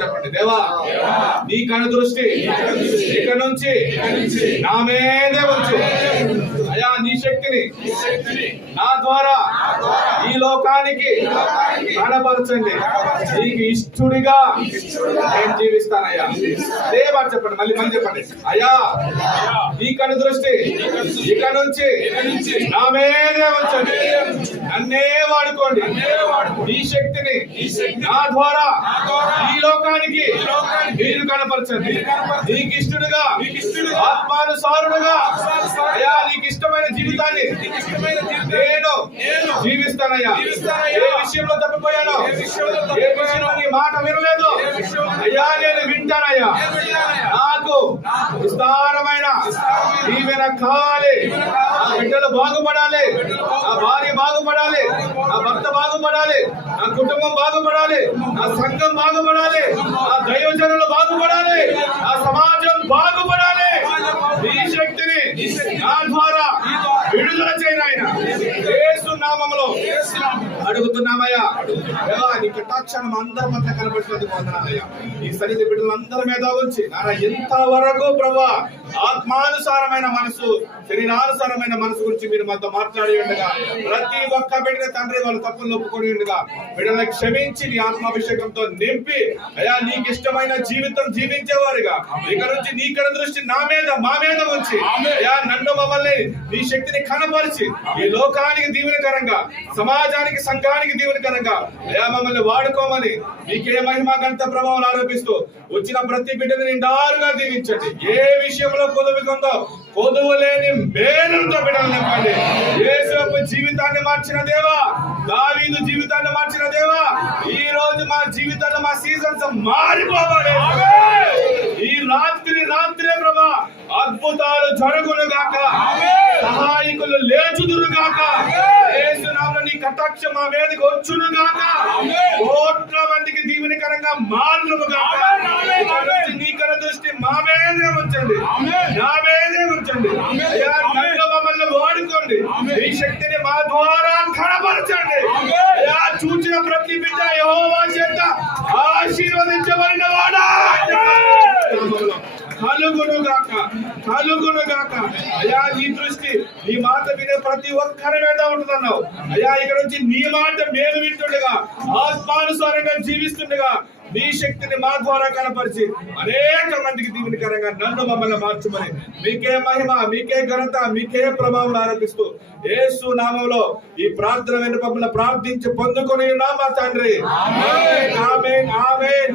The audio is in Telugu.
చెప్పండి. దేవా నీ కను దృష్టి ఇక నుంచి నా మీదే ఉంచు. అయా నీ శక్తిని నా ద్వారా ఈ లోకానికి కనపరచండి. నీకు ఇష్టడిగా నేను జీవిస్తానయ్యా. దేవా చెప్పండి, మళ్ళీ చెప్పండి. అయ్యా నీ కను దృష్టి ఇక నుంచి నా మీదే ఉంచండి. నన్నే వాడుకోండి. నీ శక్తిని నా ద్వారా ఈ లోకానికి మీరు కనపరచండి. నీకు ఇష్టడుగా ఆత్మానుసారుడుగా అయ్యా నీకు ఇష్టమైన జీవితాన్ని నేను జీవిస్తానయ్యా. ఏ విషయంలో తప్పిపోయానో, ఏ విషయంలో నీ మాట వినలేదు అయ్యా నేను వింటానయ్యా. నాకు విస్తారమైన దీవెన కావాలి. ఆ బిడ్డలు బాగుపడాలి, ఆ భార్య బాగుపడాలి, ఆ భర్త బాగుపడాలి, నా కుటుంబం బాగుపడాలి, నా సంఘం బాగుపడాలి, ఆ దైవజనులు బాగుపడాలి, ఆ సమాజం బాగుపడాలి. ఈ శక్తిని నా ద్వారా విడుదల చేయను ఆయన యేసు నామములో అడుగుతున్నామయ్యా. నీ కటాక్షణం అందరి మధ్య కనబడుతున్నందుకు వందనాలయ్యా. ఈ సన్నిధి బిడ్డలందరి మీద ఉంచి నాన్న ఎంతవరకు ప్రభా ఆత్మానుసారమైన మనసు, శరీరానుసారమైన మనసు గురించి మీరు మాతో మాట్లాడి ఉండగా, ప్రతి ఒక్క బిడ్డ తండ్రి వాళ్ళ తప్పులు ఒప్పుకొని ఉండగా బిడ్డలను క్షమించి నీ ఆత్మాభిషేకంతో నింపి అయ్యా నీకు ఇష్టమైన జీవితం జీవించేవారుగా ఇక నుంచి నీ కడ దృష్టి నా మీద మా మీద ఉంచి అయ్యా నన్ను మమ్మల్ని నీ శక్తిని కనపరిచి ఈ లోకానికి దీవెనకరంగా, సమాజానికి సంఘానికి దీవెనకరంగా అయ్యా మమ్మల్ని వాడుకోమని మీకే మహిమ గంట ప్రభావం ఆరోపిస్తూ వచ్చిన ప్రతి బిడ్డని నిండారుగా దీవించండి. ఏ విషయంలో కొదువుగా ఉందో కొదువు లేని మేలుతో బిడ్డలు నింపండి. యేసు జీవితాన్ని మార్చిన దేవా, దావీదు జీవితాన్ని మార్చిన దేవా, ఈ రోజు మా జీవితాన్ని మా సీజన్స్ మారిపోవాలి. ఈ రాత్రే ప్రభా అద్భుతాలు జరుగును గాక, సహాయకులు లేచుదురు గాక, యేసు నామములో నీ కటాక్షం మా మీదకి వచ్చును గాక, కోట్ల మందికి దీవెనకరంగా మారును గాక. నీ కడ దృష్టి మా మీదే ఉంచండి, నా మీదే ఉంచండి. మమ్మల్ని వాడుకోండి. ఈ శక్తిని మా ద్వారా కనపరచండి. చూచిన ప్రతి బిడ్డ యెహోవా చేత ఆశీర్వదించబడిన వాడా కలుగును గాక. అయ్యా నీ దృష్టి నీ మాట వినే ప్రతి ఒక్కరి మీద ఉంటుందన్నావు అయ్యా. ఇక్కడ నుంచి నీ మాట మేము వింటుండగా, ఆత్మానుసారంగా జీవిస్తుండగా నీ శక్తిని మా ద్వారా కనపరిచి అనేక మందికి దీవెనకరంగా నన్ను మమ్మల్ని మార్చమని మీకే మహిమ, మీకే ఘనత, మీకే ప్రభావం ఆరోపిస్తూ యేసు నామములో ఈ ప్రార్థన వెనుక ప్రార్థించి పొందుకొని ఉన్నాం మా తండ్రి. ఆమేన్, ఆమేన్.